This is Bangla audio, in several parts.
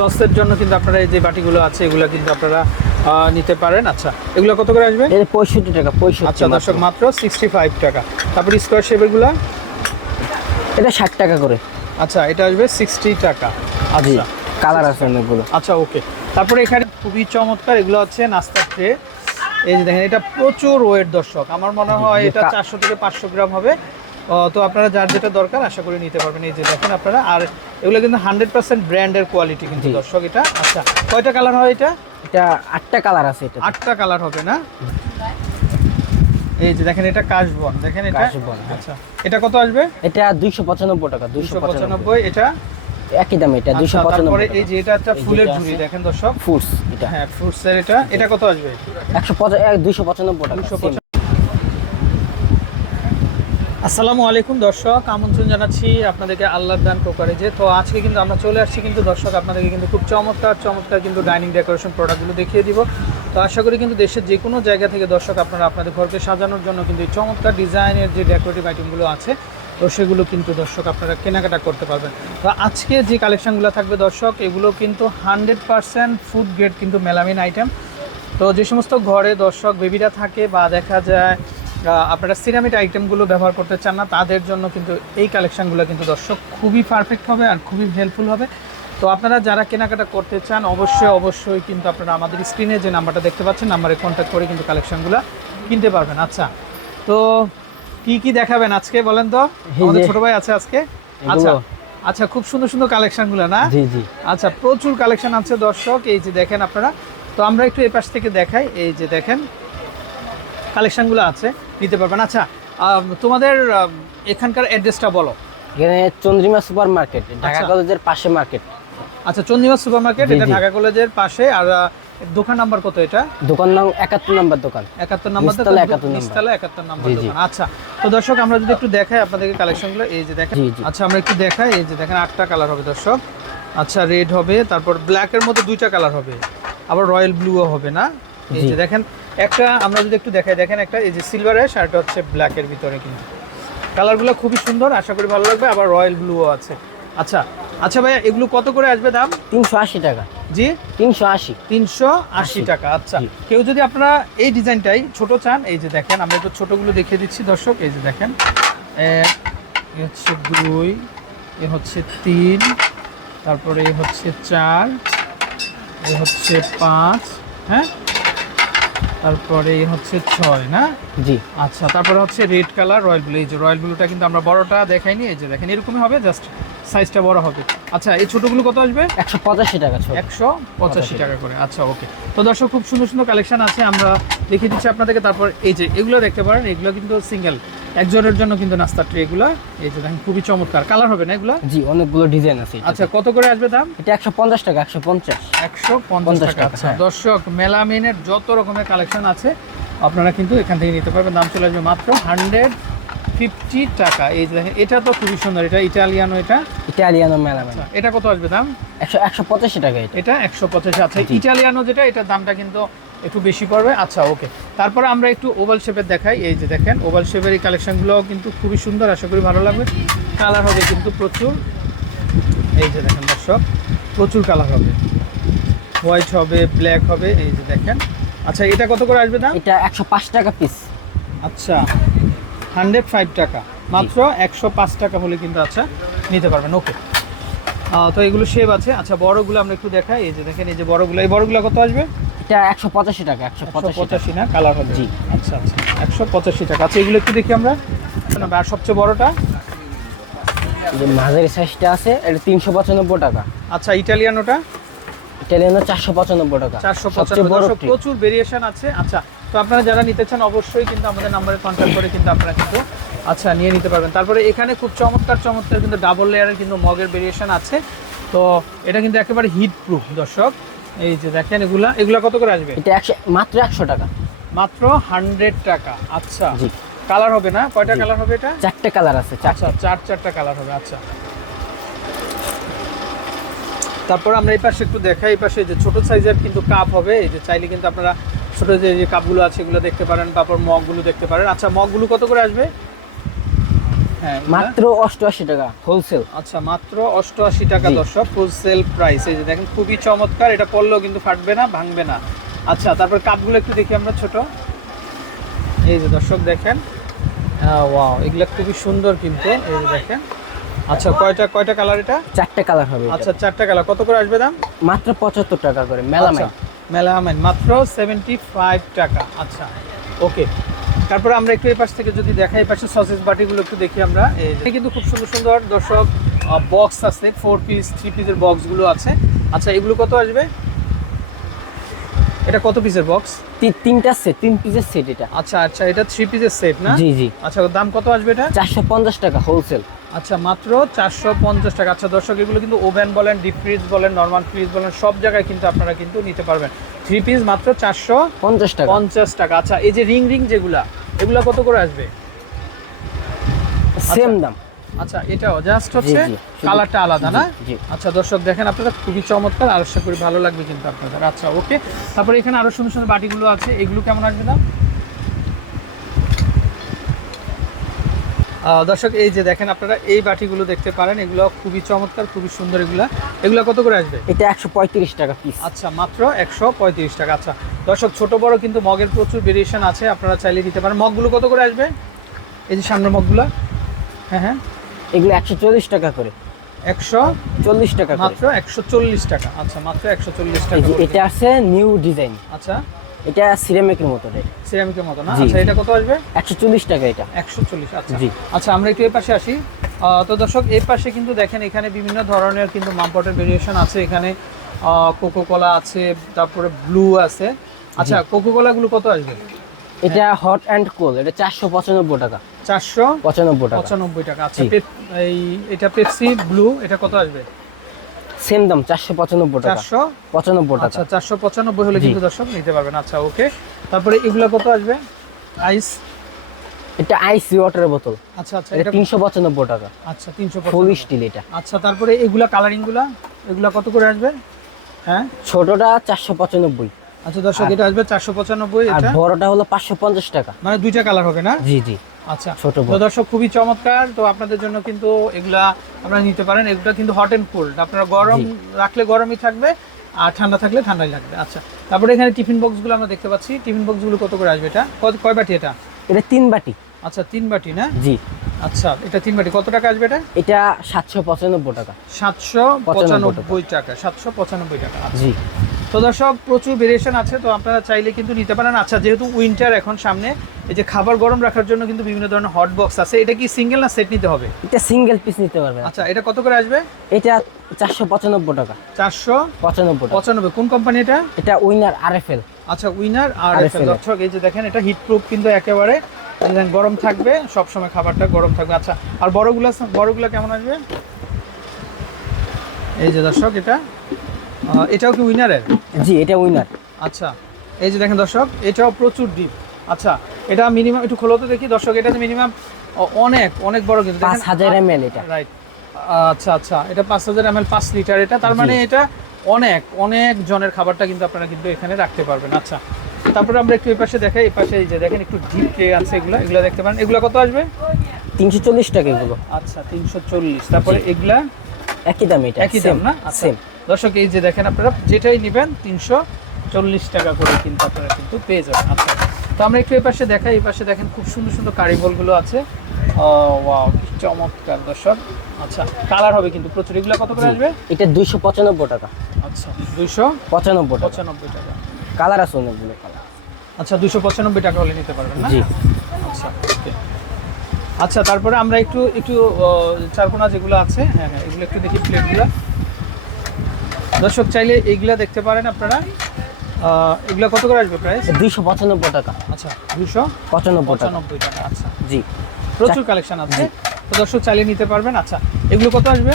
সসের জন্য কিন্তু আপনারা এই যে বাটিগুলো আছে এগুলো কিন্তু আপনারা নিতে পারেন। আচ্ছা এগুলো কত করে আসবে? পঁয়ষট্টি টাকা পঁয়ষট্টি আচ্ছা দর্শক মাত্র সিক্সটি ফাইভ টাকা। তারপর স্কোয়ার শেপেরগুলো এটা ষাট টাকা করে। আচ্ছা এটা আসবে সিক্সটি টাকা। আচ্ছা। কালার আছে অনেকগুলো। আচ্ছা ওকে। তারপরে এখানে খুবই চমৎকার এগুলো হচ্ছে নাস্তার ট্রে। এই যে দেখেন এটা প্রচুর ওয়েট দর্শক। আমার মনে হয় এটা চারশো থেকে পাঁচশো গ্রাম হবে। তো আপনারা যার যেটা দরকার আশা করি নিতে পারবেন। এই যে দেখেন আপনারা আর এগুলো কিন্তু হান্ড্রেড পার্সেন্ট ব্র্যান্ডের কোয়ালিটি কিন্তু দর্শক এটা। আচ্ছা কয়টা কালার হয় এটা? এটা আটটা কালার আছে এটা আটটা কালার হবে না? এই যে দেখেন এটা কাশবন। দেখেন এটা? কাশবন, হ্যাঁ। আচ্ছা এটা কত আসবে? এটা দুইশো পঁচানব্বই টাকা দুইশো দুশো পঁচানব্বই পঁচানব্বই এটা? একই দাম এটা দুইশো আচ্ছা, তারপরে এই যে এটা একটা ফুলের ঝুড়ি দেখেন দর্শক। ফুডস এটা। হ্যাঁ ফ্রুটসের এটা। এটা কত আসবে? একশো পঁচা দুইশো পঁচানব্বই টাকা দুশো same। আসসালামু আলাইকুম, দর্শক। আমন্ত্রণ জানাচ্ছি আপনাদেরকে আল্লাহর দান কোকারেজে। তো আজকে কিন্তু আমরা চলে আসছি কিন্তু, দর্শক, আপনাদেরকে কিন্তু খুব চমৎকার চমৎকার কিন্তু ডাইনিং ডেকোরেশন প্রোডাক্টগুলো দেখিয়ে দিব। তো আশা করি কিন্তু দেশের যে কোনো জায়গা থেকে, দর্শক, আপনারা আপনাদের ঘরকে সাজানোর জন্য কিন্তু এই চমৎকার ডিজাইনের যে ডেকোরেটিভ আইটেমগুলো আছে, তো সেগুলো কিন্তু, দর্শক, আপনারা কেনাকাটা করতে পারবেন। তো আজকে যে কালেকশনগুলো থাকবে, দর্শক, এগুলো কিন্তু হান্ড্রেড পারসেন্ট ফুড গ্রেড কিন্তু মেলামিন আইটেম তো যে সমস্ত ঘরে, দর্শক বেবিরা থাকে বা দেখা যায় আপনারা সিরামিক আইটেমগুলো ব্যবহার করতে চান না তাদের জন্য কিন্তু এই কালেকশনগুলো কিন্তু দর্শক খুবই পারফেক্ট হবে আর খুবই হেল্পফুল হবে। তো আপনারা যারা কেনাকাটা করতে চান অবশ্যই অবশ্যই কিন্তু আপনারা আমাদের স্ক্রিনে যে নাম্বারটা দেখতে পাচ্ছেন নাম্বারে কন্ট্যাক্ট করে কিন্তু কালেকশনগুলো কিনতে পারবেন। আচ্ছা তো কি কি দেখাবেন আজকে বলেন তো? আমাদের ছোট ভাই আছে আজকে? আচ্ছা আচ্ছা খুব সুন্দর সুন্দর কালেকশনগুলো না? জি জি। আচ্ছা প্রচুর কালেকশন আছে দর্শক এই যে দেখেন আপনারা। তো আমরা একটু এই পাশ থেকে দেখাই এই যে দেখেন কালেকশনগুলো আছে। নিতে পারবেন। আচ্ছা তোমাদের এখানকার অ্যাড্রেসটা বলো। এখানে চন্দ্রিমা সুপার মার্কেট ঢাকা আচ্ছা। কলেজের পাশে মার্কেট। আচ্ছা চন্দিমা সুপার মার্কেট এটা ঢাকা কলেজের পাশে আর দোকান নাম্বার কত এটা? দোকান নাম একাত্তর নাম্বার দোকান। একাত্তর নাম্বার তো- নিচতলা 71 নাম্বার। একাত্তর নাম্বার। দোকান। আচ্ছা তো দর্শক আমরা যদি একটু দেখাই আপনাদেরকে কালেকশনগুলো এই যে দেখেন। আচ্ছা আমরা একটু দেখাই এই যে দেখেন আটটা কালার হবে দর্শক। আচ্ছা রেড হবে তারপর ব্ল্যাকের মধ্যে দুইটা কালার হবে। আবার রয়্যাল ব্লুও হবে না। এই যে দেখেন একটা আমরা যদি একটু দেখাই দেখেন একটা এই যে সিলভার অ্যাশ আর একটা হচ্ছে ব্ল্যাকের ভিতরে কিন্তু। কালারগুলো খুবই সুন্দর আশা করি ভালো লাগবে। আবার রয়্যাল ব্লুও আছে। আচ্ছা আচ্ছা ভাইয়া এগুলো কত করে আসবে দাম? তিনশো আশি টাকা। জি? তিনশো আশি। তিনশো আশি টাকা আচ্ছা। কেউ যদি আপনারা এই ডিজাইনটাই ছোট চান এই যে দেখেন আমরা একটু ছোটগুলো দেখিয়ে দিচ্ছি দর্শক এই যে দেখেন। এক এ হচ্ছে দুই এ হচ্ছে তিন তারপরে এ হচ্ছে চার এ হচ্ছে পাঁচ হ্যাঁ? তারপরে হচ্ছে ছয় না? জি। আচ্ছা তারপরে হচ্ছে রেড কালার রয়্যাল ব্লু এই যে রয়্যাল ব্লুটা কিন্তু আমরা বড়টা দেখাইনি এই যে দেখেন এরকমই হবে জাস্ট সাইজটা বড় হবে। আচ্ছা এই ছোটগুলো কত আসবে? একশো পঁচাশি টাকা একশো পঁচাশি টাকা করে আচ্ছা ওকে তো দর্শক খুব সুন্দর সুন্দর কালেকশন আছে আমরা দেখিয়ে দিচ্ছি আপনাদেরকে তারপর এই যে এগুলো দেখতে পারেন এগুলো কিন্তু সিঙ্গেল একজনের জন্য কিন্তু নাস্তার ট্রে এগুলো। এই যে দেখেন খুবই চমৎকার। কালার হবে না এগুলো? জি অনেকগুলো ডিজাইন আছে আচ্ছা কত করে আসবে দাম? এটা একশো পঞ্চাশ টাকা একশো পঞ্চাশ। একশো পঞ্চাশ টাকা। আচ্ছা। দর্শক মেলামিনের যত রকমের কালেকশন আছে আপনারা কিন্তু এখান থেকে নিতে পারবেন। দাম চলে আসবে মাত্র হান্ড্রেড ফিফটি টাকা। এই যে দেখেন এটা তো খুবই সুন্দর। এটা ইটালিয়ানো এটা? Italiano melamine. আচ্ছা, এটা কত আসবে দাম? একশো একশো পঁচাশি টাকা এটা। এটা একশো পঁচাশি। আচ্ছা। ইটালিয়ানো যেটা এটার দামটা কিন্তু একটু বেশি পড়বে? আচ্ছা ওকে তারপরে আমরা একটু ওভাল শেপের দেখাই। এই যে দেখেন ওভাল শেপের এই কালেকশনগুলো কিন্তু খুবই সুন্দর আশা করি ভালো লাগবে। কালার হবে কিন্তু প্রচুর। এই যে দেখেন দর্শক প্রচুর কালার হবে। হোয়াইট হবে ব্ল্যাক হবে এই যে দেখেন। আচ্ছা এটা কত করে আসবে দাম? এটা একশো পাঁচ টাকা পিস আচ্ছা হান্ড্রেড ফাইভ টাকা। মাত্র একশো পাঁচ টাকা হলে কিন্তু আচ্ছা নিতে পারবেন। ওকে তো এগুলো শেপ আছে। আচ্ছা বড়গুলো আমরা একটু দেখাই। এই যে দেখেন এই যে বড়গুলো এই বড়গুলো কত আসবে? এটা একশো পঁচাশি টাকা একশো পঁচাশি না? কালার হবে। জি। আচ্ছা আচ্ছা। একশো পঁচাশি টাকা। আচ্ছা এগুলো একটু দেখি আমরা। আর সবচেয়ে বড়টা? যে মাঝারি সাইজটা আছে এটা তিনশো পঁচানব্বই টাকা। আচ্ছা ইটালিয়ানোটা ইটালিয়ানো চারশো পঁচানব্বই টাকা। চারশো পঁচানব্বই। প্রচুর ভেরিয়েশন আছে। আচ্ছা তো আপনারা যারা নিতে চান অবশ্যই কিন্তু আমাদের নাম্বারে কন্ট্যাক্ট করে কিন্তু আপনারা কিন্তু আচ্ছা নিয়ে নিতে পারবেন। তারপরে এখানে খুব চমৎকার চমৎকার কিন্তু ডাবল লেয়ারের কিন্তু মগের ভেরিয়েশন আছে। তো এটা কিন্তু একেবারে হিট প্রুফ দর্শক। এই যে দেখেন এগুলা এগুলা কত করে আসবে? এটা একশো মাত্র একশো টাকা। মাত্র হান্ড্রেড টাকা। আচ্ছা। কালার হবে না? কয়টা কালার হবে এটা? চারটে কালার আছে আচ্ছা চার চারটা কালার হবে আচ্ছা। তারপর আমরা এই পাশে একটু দেখাই এই পাশে যে ছোট সাইজের কিন্তু কাপ হবে। এই যে চাইলে কিন্তু আপনারা ছোট যে কাপগুলো আছে এগুলো দেখতে পারেন তারপর মগগুলো দেখতে পারেন। আচ্ছা মগগুলো কত করে আসবে? মাত্র অষ্টআশি টাকা হোলসেল আচ্ছা মাত্র অষ্টআশি টাকা দর্শক ফুল সেল প্রাইস এই যে দেখেন খুবই চমৎকার। এটা পড়লেও কিন্তু ফাটবে না ভাঙবে না। আচ্ছা তারপর কাপগুলো একটু দেখি আমরা ছোট। এই যে দর্শক দেখেন। ওয়াও এগুলো খুবই সুন্দর কিন্তু। এই যে দেখেন। আচ্ছা কয়টা কয়টা কালার এটা? চারটে কালার হবে আচ্ছা চারটা কালার কত করে আসবে দাম? মাত্র পঁচাত্তর টাকা করে মেলামাইন। আচ্ছা, মেলামাইন। মাত্র সেভেন্টি ফাইভ টাকা। আচ্ছা ওকে তারপরে আমরা একটু এই পাশ থেকে যদি দেখাই এই পাশে সসেজ বাটিগুলো একটু দেখি আমরা। যে- কিন্তু খুব সুন্দর সুন্দর দর্শক বক্স আছে ফোর পিস থ্রি পিসের বক্সগুলো আছে। আচ্ছা এগুলো কত আসবে? এটা কত পিসের বক্স তিনটা সেট তিন পিসের সেট এটা। আচ্ছা আচ্ছা এটা থ্রি পিসের সেট না? জি জি। আচ্ছা দাম কত আসবে এটা? চারশো পঞ্চাশ টাকা হোলসেল আচ্ছা মাত্র চারশো পঞ্চাশ টাকা। আচ্ছা দর্শক এগুলো কিন্তু ওভেন বলেন ডিপ ফ্রিজ বলেন নর্মাল ফ্রিজ বলেন সব জায়গায় কিন্তু আপনারা কিন্তু নিতে পারবেন। থ্রি পিস মাত্র চারশো পঞ্চাশ টাকা পঞ্চাশ টাকা। আচ্ছা এই যে রিং রিং যেগুলা এগুলা কত করে আসবে? সেম দাম। আচ্ছা এটাও জাস্ট হচ্ছে কালারটা আলাদা না। আচ্ছা দর্শক দেখেন আপনারা খুবই চমৎকার আর আশা করি ভালো লাগবে কিন্তু আপনাদের। আচ্ছা ওকে তারপরে এখানে আরও সুন্দর সুন্দর বাটিগুলো আছে এগুলো কেমন আসবে দাম? দর্শক এই যে দেখেন আপনারা এই বাটিগুলো দেখতে পারেন এগুলো খুবই চমৎকার খুবই সুন্দর এগুলো। এগুলো কত করে আসবে? এটা একশো পঁয়ত্রিশ টাকা পিস আচ্ছা মাত্র একশো পঁয়ত্রিশ টাকা। আচ্ছা দর্শক ছোট বড় কিন্তু মগের প্রচুর ভেরিয়েশন আছে আপনারা চাইলে দিতে পারেন। মগগুলো কত করে আসবে? এই যে সামনের মগগুলো। হ্যাঁ হ্যাঁ। এগুলো একশো চল্লিশ টাকা করে। একশো চল্লিশ টাকা মাত্র একশো চল্লিশ টাকা। আচ্ছা মাত্র একশো চল্লিশ টাকা এটা আছে নিউ ডিজাইন আচ্ছা। এটা সিরামিকের মতো রে। সিরামিকের মতো না? আচ্ছা এটা কত আসবে? একশো চল্লিশ টাকা এটা। একশো চল্লিশ আচ্ছা। জি। আচ্ছা আমরা একটু এই পাশে আসি। তো দর্শক এই পাশে কিন্তু দেখেন এখানে বিভিন্ন ধরনের কিন্তু মামপটের ভেরিয়েশন আছে। এখানে কোকো কোলা আছে তারপরে ব্লু আছে। আচ্ছা কোকো কোলাগুলো কত আসবে? এটা হট অ্যান্ড কোল এটা চারশো পঁচানব্বই টাকা। চারশো পঁচানব্বই টাকা। পঁচানব্বই টাকা আচ্ছা। এই এটা পেপসি ব্লু এটা কত আসবে? সেম দাম চারশো পঁচানব্বই টাকা। চারশো? পঁচানব্বই টাকা। আচ্ছা চারশো পঁচানব্বই হলে। কিন্তু দর্শক নিতে পারবেন। আচ্ছা ওকে। তারপরে এগুলো কত আসবে? আইস এটা আইসি ওয়াটারের বোতল আচ্ছা আচ্ছা এটা তিনশো পঁচানব্বই টাকা। আচ্ছা তিনশো ফুল স্টিল এটা। আচ্ছা তারপরে এগুলা কালারিংগুলা এগুলা কত করে আসবে? হ্যাঁ? ছোটটা চারশো পঁচানব্বই। আচ্ছা দর্শক এটা আসবে চারশো পঁচানব্বই আর বড়টা হলো পাঁচশো পঞ্চাশ টাকা। মানে দুইটা কালার হবে না? জি জি। আচ্ছা ছোট দর্শক খুবই চমৎকার। তো আপনাদের জন্য কিন্তু এগুলা আপনারা নিতে পারেন। এগুলা কিন্তু হট এন্ড কোল্ড আপনারা গরম রাখলে গরমই থাকবে আর ঠান্ডা থাকলে ঠান্ডাই লাগবে। আচ্ছা তারপরে এখানে টিফিন বক্সগুলো আমরা দেখতে পাচ্ছি। টিফিন বক্সগুলো কত করে আসবে এটা? কয় বাটি এটা? এটা তিন বাটি। আচ্ছা তিন বাটি না? জি। আচ্ছা এটা তিন বাটি। কত টাকা আসবে এটা? এটা সাতশো পঁচানব্বই টাকা। সাতশো পঁচানব্বই পঁচানব্বই টাকা। সাতশো পঁচানব্বই টাকা আচ্ছা। জি। তো দর্শক প্রচুর ভেরিয়েশন আছে তো আপনারা চাইলে কিন্তু নিতে পারেন। আচ্ছা যেহেতু উইন্টার এখন সামনে এই যে খাবার গরম রাখার জন্য কিন্তু বিভিন্ন ধরনের হট বক্স আছে। এটা কি সিঙ্গেল না সেট নিতে হবে? এটা সিঙ্গেল পিস নিতে পারবে আচ্ছা এটা কত করে আসবে? এটা চারশো পঁচানব্বই টাকা। চারশো পঁচানব্বই পঁচানব্বই কোন কোম্পানি এটা? এটা উইনার আর এফ এল আচ্ছা উইনার আর RFL এফএল দর্শক এই যে দেখেন এটা হিট প্রুফ কিন্তু একেবারে গরম থাকবে সব সময় খাবারটা গরম থাকবে। আচ্ছা আর বড়গুলা বড়গুলা কেমন আসবে? এই যে দর্শক এটা এটাও কি উইনারের জি এটা উইনার আচ্ছা এই যে দেখেন দর্শক এটাও প্রচুর ডিপ আচ্ছা এটা মিনিমাম একটু খোলো তো দেখি। দর্শক এটা মিনিমাম অনেক অনেক বড় কিন্তু পাঁচ হাজার এম এল এটা। রাইট আচ্ছা আচ্ছা এটা পাঁচ হাজার এম পাঁচ লিটার এটা। তার মানে এটা অনেক অনেক জনের খাবারটা কিন্তু আপনারা কিন্তু এখানে রাখতে পারবেন। আচ্ছা তারপরে আমরা একটু এই পাশে দেখাই এই পাশে এই যে দেখেন একটু ডিপ ট্রে আছে এগুলো এগুলো দেখতে পারেন। এগুলো কত আসবে? তিনশো চল্লিশ টাকা এগুলো। আচ্ছা তিনশো চল্লিশ। তারপরে এগুলা? একই দাম এটা একই দাম না? আচ্ছা। সেম দর্শক এই যে দেখেন আপনারা যেটাই নেবেন তিনশো চল্লিশ টাকা করে কিন্তু আপনারা কিন্তু পেয়ে যাবেন। আচ্ছা তো আমরা একটু এই পাশে দেখাই এই পাশে দেখেন খুব সুন্দর সুন্দর কারিগলগুলো আছে। ওয়াও চমৎকার দর্শক। আচ্ছা কালার হবে কিন্তু প্রচুর। এগুলো কত করে আসবে? এটা দুইশো পঁচানব্বই টাকা। আচ্ছা দুইশো পঁচানব্বই পঁচানব্বই টাকা। কালার আছে অনেকগুলো কালার। আচ্ছা দুশো পঁচানব্বই টাকা হলে নিতে পারবেন না? জি। আচ্ছা. আচ্ছা তারপরে আমরা একটু একটু চারকোনা যেগুলো আছে হ্যাঁ হ্যাঁ এগুলো একটু দেখি প্লেটগুলো দর্শক চাইলে এইগুলা দেখতে পারেন আপনারা। এগুলা কত করে আসবে প্রাইস দুইশো পঁচানব্বই টাকা। আচ্ছা দুশো পঁচানব্বই পঁচানব্বই টাকা আচ্ছা। জি। প্রচুর কালেকশন আছে। তো দর্শক চাইলে নিতে পারবেন। আচ্ছা এগুলো কত আসবে?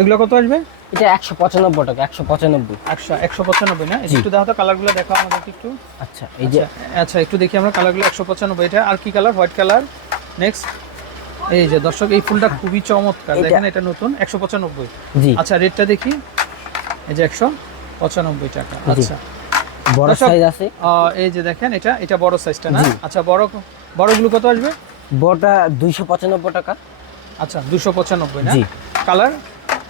এগুলো কত আসবে? এটা একশো পঁচানব্বই টাকা একশো পঁচানব্বই। একশো একশো পঁচানব্বই না? একটু দেখো তো কালারগুলো দেখাও আমাদেরকে একটু। আচ্ছা এই যে আচ্ছা, আচ্ছা একটু দেখি আমরা কালারগুলো একশো পঁচানব্বই। এটা আর কি কালার হোয়াইট কালার নেক্সট এই যে দর্শক এই ফুলটা খুবই চমৎকার। দেখেন এটা নতুন একশো পঁচানব্বই। জি। আচ্ছা রেটটা দেখি। এই যে একশো পঁচানব্বই টাকা। আচ্ছা। বড় সাইজ আছে। এই যে দেখেন এটা এটা বড় সাইজটা না? আচ্ছা বড় বড়গুলো কত আসবে? বড়টা দুইশো পঁচানব্বই টাকা। আচ্ছা দুশো পঁচানব্বই না। কালার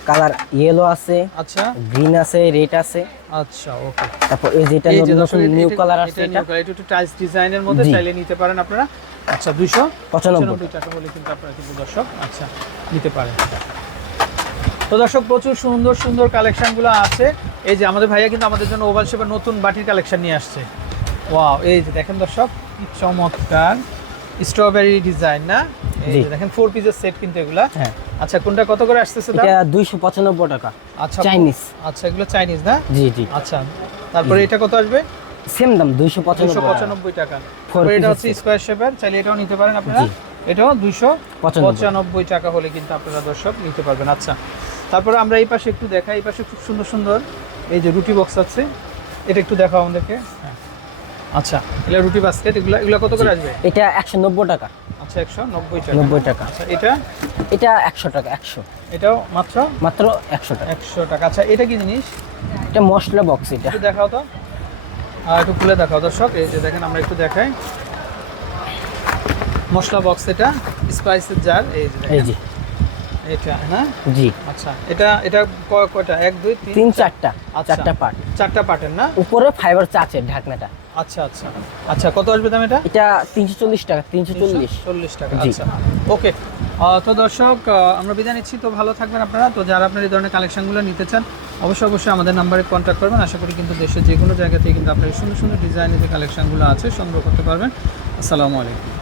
কালার ইয়েলো আছে আচ্ছা। গ্রিন আছে রেড আছে। আচ্ছা ওকে। তারপর এই যেটা যে নতুন নিউ কালার আছে এটা একটু টাইলস ডিজাইনের মধ্যে চাইলে নিতে পারেন আপনারা। আচ্ছা দুইশো? পঁচানব্বই। পঁচানব্বই টাকা হলে কিন্তু আপনারা কিন্তু দর্শক আচ্ছা নিতে পারেন। তো দর্শক প্রচুর সুন্দর সুন্দর কালেকশনগুলো আছে। এই যে আমাদের ভাইয়া কিন্তু আমাদের জন্য ওভাল শেপের নতুন বাটির কালেকশন নিয়ে আসছে। ওয়াও এই যে দেখেন দর্শক কি চমৎকার। স্ট্রবেরি ডিজাইন না? দেখেন ফোর পিসের সেট কিন্তু এগুলা। হ্যাঁ। আচ্ছা কোনটা কত করে আসতেছে দাম? এটা দুইশো পঁচানব্বই টাকা। আচ্ছা চাইনিজ আচ্ছা এগুলো চাইনিজ না? জি জি। আচ্ছা তারপরে এটা কত আসবে? সেম দাম দুইশো দুশো পঁচানব্বই পঁচানব্বই টাকা। তারপরে এটা হচ্ছে। স্কোয়ার শেপের চাইলে এটাও নিতে পারেন আপনারা। এটাও দুইশো পঁচানব্বই। পঁচানব্বই টাকা হলে কিন্তু আপনারা দর্শক নিতে পারবেন। আচ্ছা তারপরে আমরা এই পাশে একটু দেখাই। এই পাশে খুব সুন্দর সুন্দর এই যে রুটি বক্স আছে। এটা একটু দেখাও আমাদেরকে। হ্যাঁ। আচ্ছা এগুলো রুটি বাস্কেট এগুলো এগুলো কত করে আসবে? এটা একশো নব্বই টাকা। আচ্ছা একশো নব্বই টাকা। নব্বই টাকা। আচ্ছা এটা? এটা একশো টাকা একশো। এটাও মাত্র? মাত্র একশো টাকা। একশো টাকা। আচ্ছা এটা কি জিনিস? এটা মশলা বক্স এটা। একটু দেখাও তো। আর একটু খুলে দেখাও দর্শক। এই যে দেখেন আমরা একটু দেখাই। মশলা বক্স এটা স্পাইসের জার এই যে এই দেখেন। এটা না জি। আচ্ছা এটা এটা কয়টা? এক দুই তিন চারটা আচ্ছা। চারটা পার্ট। চারটা পার্টের না? উপরে ফাইবার চাচের ঢাকনাটা। আচ্ছা আচ্ছা। আচ্ছা কত আসবে দাম এটা? এটা তিনশো চল্লিশ টাকা তিনশো চল্লিশ। চল্লিশ টাকা। আচ্ছা। ওকে। তো দর্শক আমরা বিদায় নিচ্ছি। তো ভালো থাকবেন আপনারা। তো যারা আপনার এই ধরনের কালেকশনগুলো নিতে চান অবশ্যই অবশ্যই আমাদের নাম্বারে কন্ট্যাক্ট করবেন। আশা করি কিন্তু দেশের যে কোনো জায়গা থেকে কিন্তু আপনার সুন্দর সুন্দর ডিজাইনের যে কালেকশনগুলো আছে সংগ্রহ করতে পারবেন। আসসালামু আলাইকুম।